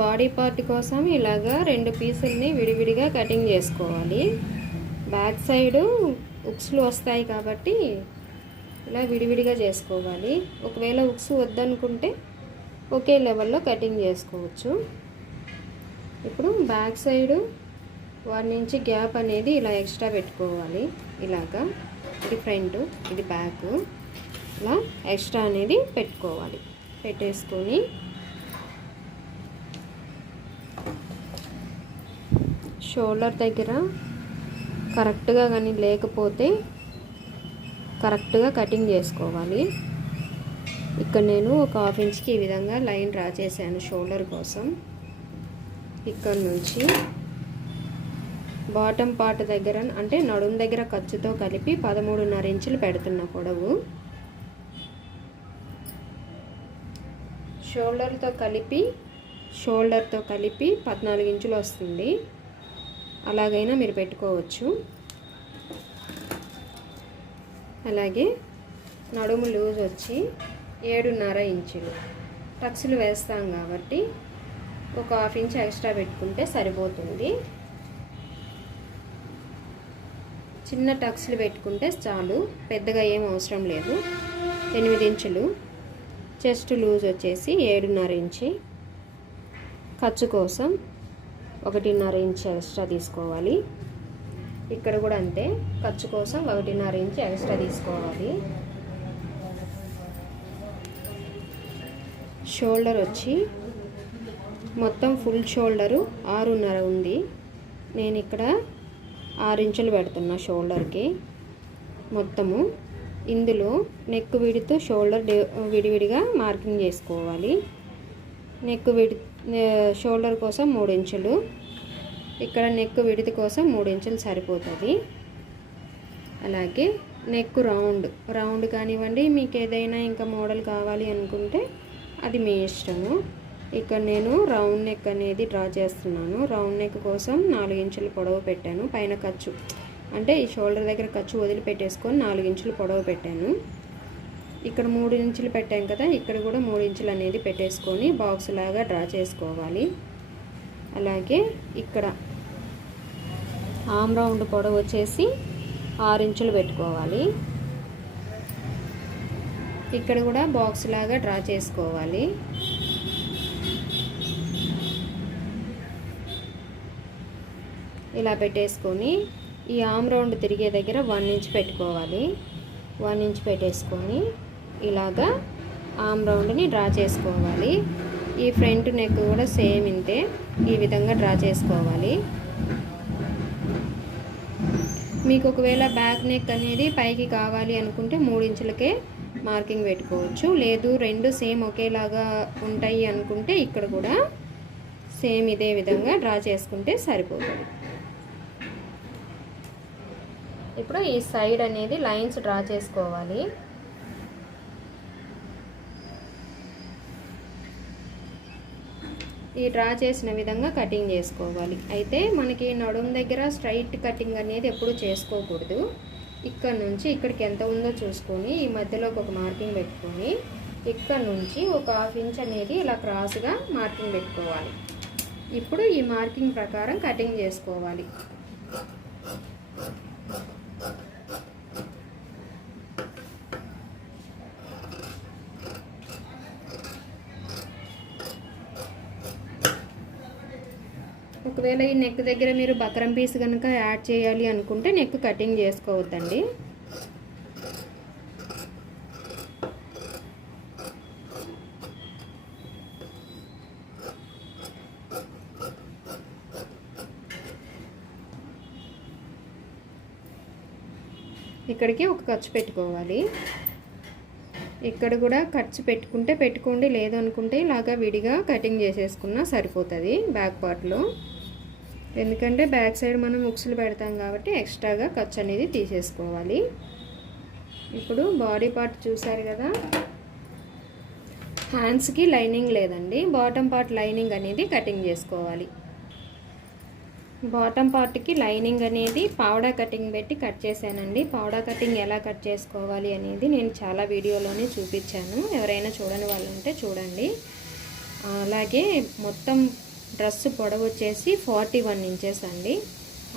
Body part కోసం ఇలాగా రెండు పీసుల్ని విడివిడిగా కటింగ్ చేసుకోవాలి. బ్యాక్ సైడ్ ఉక్స్లు వస్తాయి కాబట్టి ఇలా విడివిడిగా చేసుకోవాలి. ఒకవేళ ఉక్స్ వద్దనుకుంటే ఒకే లెవెల్లో కటింగ్ చేసుకోవచ్చు. ఇప్పుడు బ్యాక్ సైడు వారి నుంచి గ్యాప్ అనేది ఇలా ఎక్స్ట్రా పెట్టుకోవాలి. ఇలాగా ఇది ఫ్రంట్ ఇది బ్యాక్. ఇలా ఎక్స్ట్రా అనేది పెట్టుకోవాలి. పెట్టేసుకొని షోల్డర్ దగ్గర కరెక్ట్గా కానీ లేకపోతే కరెక్ట్గా కటింగ్ చేసుకోవాలి. ఇక్కడ నేను ఒక హాఫ్ ఇంచ్కి ఈ విధంగా లైన్ డ్రా చేశాను షోల్డర్ కోసం. ఇక్కడ నుంచి బాటమ్ పార్ట్ దగ్గర అంటే నడుము దగ్గర ఖర్చుతో కలిపి పదమూడున్నర ఇంచులు పెడుతున్న పొడవు. షోల్డర్తో కలిపి షోల్డర్తో కలిపి పద్నాలుగు ఇంచులు వస్తుంది. అలాగైనా మీరు పెట్టుకోవచ్చు. అలాగే నడుము లూజ్ వచ్చి ఏడున్నర ఇంచులు. టక్స్లు వేస్తాం కాబట్టి ఒక హాఫ్ ఇంచ్ ఎక్స్ట్రా పెట్టుకుంటే సరిపోతుంది. చిన్న టక్స్లు పెట్టుకుంటే చాలు పెద్దగా ఏం అవసరం లేదు. ఎనిమిది ఇంచులు. చెస్ట్ లూజ్ వచ్చేసి ఏడున్నర ఇంచి ఖర్చు కోసం ఒకటిన్నర ఇంచ్ ఎక్స్ట్రా తీసుకోవాలి. ఇక్కడ కూడా అంతే ఖర్చు కోసం ఒకటిన్నర ఇంచ్ ఎక్స్ట్రా తీసుకోవాలి. షోల్డర్ వచ్చి మొత్తం ఫుల్ షోల్డరు ఆరున్నర ఉంది. నేను ఇక్కడ ఆరు ఇంచులు పెడుతున్నా షోల్డర్కి. మొత్తము ఇందులో నెక్ విడితో షోల్డర్ విడివిడిగా మార్కింగ్ చేసుకోవాలి. నెక్ విడి షోల్డర్ కోసం మూడు ఇంచులు. ఇక్కడ నెక్ విడితి కోసం మూడు ఇంచులు సరిపోతుంది. అలాగే నెక్ రౌండ్ రౌండ్ కానివ్వండి మీకు ఏదైనా ఇంకా మోడల్ కావాలి అనుకుంటే అది మీ ఇష్టము. ఇక్కడ నేను రౌండ్ నెక్ అనేది డ్రా చేస్తున్నాను. రౌండ్ నెక్ కోసం నాలుగు ఇంచులు పొడవు పెట్టాను. పైన ఖర్చు అంటే ఈ షోల్డర్ దగ్గర ఖర్చు వదిలిపెట్టేసుకొని నాలుగు ఇంచులు పొడవు పెట్టాను. ఇక్కడ మూడు ఇంచులు పెట్టాం కదా ఇక్కడ కూడా మూడు ఇంచులు అనేది పెట్టేసుకొని బాక్స్ లాగా డ్రా చేసుకోవాలి. అలాగే ఇక్కడ ఆమ్ రౌండ్ పొడవు వచ్చేసి ఆరు ఇంచులు పెట్టుకోవాలి. ఇక్కడ కూడా బాక్స్ లాగా డ్రా చేసుకోవాలి. ఇలా పెట్టేసుకొని ఈ ఆమ్ రౌండ్ తిరిగే దగ్గర వన్ ఇంచ్ పెట్టుకోవాలి. వన్ ఇంచ్ పెట్టేసుకొని ఇలాగా ఆమ్ రౌండ్ని డ్రా చేసుకోవాలి. ఈ ఫ్రంట్ నెక్ కూడా సేమ్ ఇంతే ఈ విధంగా డ్రా చేసుకోవాలి. మీకు ఒకవేళ బ్యాక్ నెక్ అనేది పైకి కావాలి అనుకుంటే మూడు ఇంచులకే మార్కింగ్ పెట్టుకోవచ్చు. లేదు రెండు సేమ్ ఒకేలాగా ఉంటాయి అనుకుంటే ఇక్కడ కూడా సేమ్ ఇదే విధంగా డ్రా చేసుకుంటే సరిపోతుంది. ఇప్పుడు ఈ సైడ్ అనేది లైన్స్ డ్రా చేసుకోవాలి. ఈ డ్రా చేసిన విధంగా కటింగ్ చేసుకోవాలి. అయితే మనకి నడుం దగ్గర స్ట్రైట్ కటింగ్ అనేది ఎప్పుడు చేసుకోకూడదు. ఇక్కడ నుంచి ఇక్కడికి ఎంత ఉందో చూసుకొని ఈ మధ్యలోకి ఒక మార్కింగ్ పెట్టుకొని ఇక్కడ నుంచి ఒక హాఫ్ ఇంచ్ అనేది ఇలా క్రాస్గా మార్కింగ్ పెట్టుకోవాలి. ఇప్పుడు ఈ మార్కింగ్ ప్రకారం కటింగ్ చేసుకోవాలి. ఒకవేళ ఈ నెక్ దగ్గర మీరు బకరం పీస్ కనుక యాడ్ చేయాలి అనుకుంటే నెక్ కటింగ్ చేసుకోవద్దండి. ఇక్కడికి ఒక ఖర్చు పెట్టుకోవాలి. ఇక్కడ కూడా ఖర్చు పెట్టుకుంటే పెట్టుకోండి లేదనుకుంటే ఇలాగా విడిగా కటింగ్ చేసేసుకున్నా సరిపోతుంది బ్యాక్ పార్ట్లో. ఎందుకంటే బ్యాక్ సైడ్ మనం ముక్సులు పెడతాం కాబట్టి ఎక్స్ట్రాగా ఖర్చు అనేది తీసేసుకోవాలి. ఇప్పుడు బాడీ పార్ట్ చూసారు కదా? హ్యాండ్స్కి లైనింగ్ లేదండి. బాటమ్ పార్ట్ లైనింగ్ అనేది కటింగ్ చేసుకోవాలి. బాటమ్ పార్ట్కి లైనింగ్ అనేది పావడా కటింగ్ పెట్టి కట్ చేశానండి. పావడా కటింగ్ ఎలా కట్ చేసుకోవాలి అనేది నేను చాలా వీడియోలోనే చూపించాను. ఎవరైనా చూడని వాళ్ళు ఉంటే చూడండి. అలాగే మొత్తం డ్రెస్ పొడవు వచ్చేసి ఫార్టీ వన్ ఇంచెస్ అండి.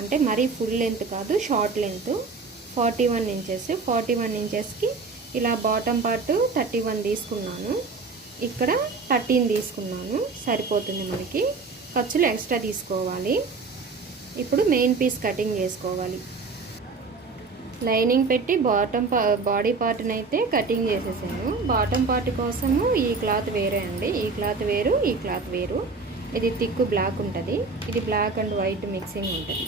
అంటే మరీ ఫుల్ లెంత్ కాదు short length forty one inches forty one ఇంచెస్కి ఇలా బాటమ్ పార్ట్ థర్టీ వన్ తీసుకున్నాను. ఇక్కడ థర్టీన్ తీసుకున్నాను. సరిపోతుంది మనకి. ఖర్చులు ఎక్స్ట్రా తీసుకోవాలి. ఇప్పుడు మెయిన్ పీస్ కటింగ్ చేసుకోవాలి. లైనింగ్ పెట్టి బాటమ్ పా బాడీ పార్ట్ని అయితే కటింగ్ చేసేసాను. బాటమ్ పార్ట్ కోసము ఈ క్లాత్ వేరే అండి. ఈ క్లాత్ వేరు ఈ క్లాత్ వేరు. ఇది థిక్ బ్లాక్ ఉంటుంది. ఇది బ్లాక్ అండ్ వైట్ మిక్సింగ్ ఉంటుంది.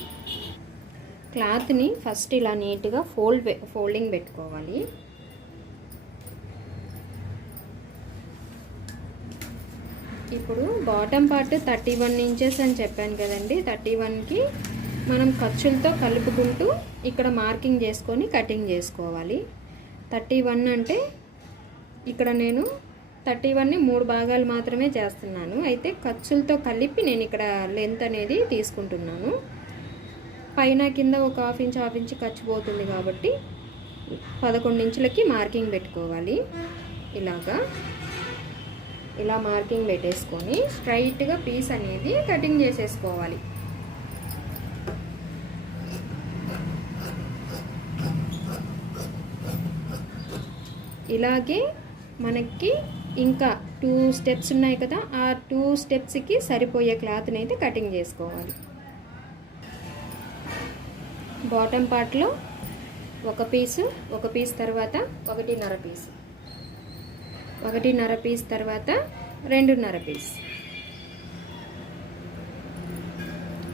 క్లాత్ని ఫస్ట్ ఇలా నీట్గా ఫోల్డ్ ఫోల్డింగ్ పెట్టుకోవాలి. ఇప్పుడు bottom part thirty one inches అని చెప్పాను కదండి. థర్టీ వన్కి మనం ఖర్చులతో కలుపుకుంటూ ఇక్కడ మార్కింగ్ చేసుకొని కటింగ్ చేసుకోవాలి. థర్టీ వన్ అంటే ఇక్కడ నేను థర్టీ వన్ని మూడు భాగాలు మాత్రమే చేస్తున్నాను. అయితే ఖర్చులతో కలిపి నేను ఇక్కడ లెంత్ అనేది తీసుకుంటున్నాను. పైన కింద ఒక హాఫ్ ఇంచ్ హాఫ్ ఇంచ్ ఖర్చు పోతుంది కాబట్టి పదకొండు ఇంచులకి మార్కింగ్ పెట్టుకోవాలి. ఇలాగా. ఇలా మార్కింగ్ పెట్టేసుకొని స్ట్రైట్గా పీస్ అనేది కటింగ్ చేసేసుకోవాలి. ఇలాగే మనకి ఇంకా టూ స్టెప్స్ ఉన్నాయి కదా ఆ టూ స్టెప్స్కి సరిపోయే క్లాత్ని అయితే కటింగ్ చేసుకోవాలి. బాటమ్ పార్ట్లో ఒక పీసు ఒక పీస్ తర్వాత ఒకటిన్నర పీస్. ఒకటిన్నర పీస్ తర్వాత రెండున్నర పీస్.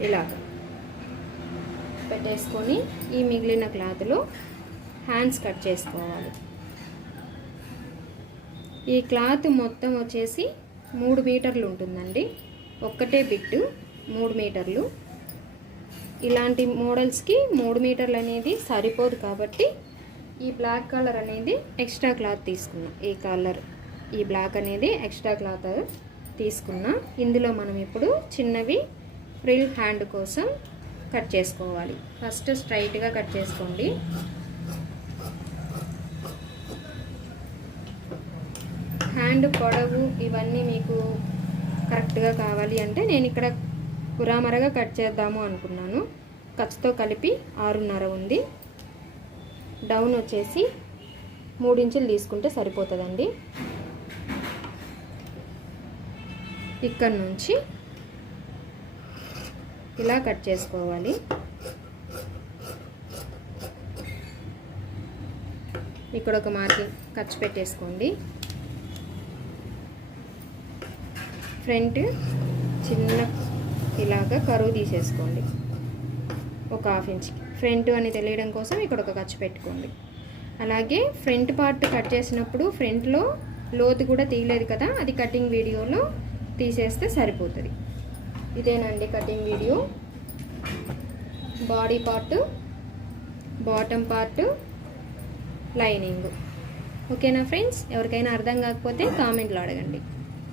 ఇలాగ పెట్టేసుకొని ఈ మిగిలిన క్లాత్లో హ్యాండ్స్ కట్ చేసుకోవాలి. ఈ క్లాత్ మొత్తం వచ్చేసి మూడు మీటర్లు ఉంటుందండి. ఒక్కటే బిట్టు మూడు మీటర్లు. ఇలాంటి మోడల్స్కి మూడు మీటర్లు అనేది సరిపోదు కాబట్టి ఈ బ్లాక్ కలర్ అనేది ఎక్స్ట్రా క్లాత్ తీసుకున్నా. ఈ కలర్ ఈ బ్లాక్ అనేది ఎక్స్ట్రా క్లాత్ తీసుకున్నా. ఇందులో మనం ఇప్పుడు చిన్నవి ఫ్రిల్ హ్యాండ్ కోసం కట్ చేసుకోవాలి. ఫస్ట్ స్ట్రైట్గా కట్ చేసుకోండి. హ్యాండ్ పొడవు ఇవన్నీ మీకు కరెక్ట్గా కావాలి అంటే నేను ఇక్కడ కురామరగా కట్ చేద్దాము అనుకున్నాను. ఖర్చుతో కలిపి ఆరున్నర ఉంది. డౌన్ వచ్చేసి మూడు ఇంచులు తీసుకుంటే సరిపోతుందండి. ఇక్కడ నుంచి ఇలా కట్ చేసుకోవాలి. ఇక్కడ ఒక మార్కింగ్ ఖర్చు పెట్టేసుకోండి. ఫ్రంట్ చిన్న ఇలాగా కరువు తీసేసుకోండి. ఒక హాఫ్ ఇంచ్కి ఫ్రంట్ అని తెలియడం కోసం ఇక్కడ ఒక ఖర్చు పెట్టుకోండి. అలాగే ఫ్రంట్ పార్ట్ కట్ చేసినప్పుడు ఫ్రంట్లో లోతు కూడా తీయలేదు కదా అది కటింగ్ వీడియోలో తీసేస్తే సరిపోతుంది. ఇదేనండి cutting video. Body part bottom part lining. ఓకేనా ఫ్రెండ్స్? ఎవరికైనా అర్థం కాకపోతే కామెంట్లో అడగండి.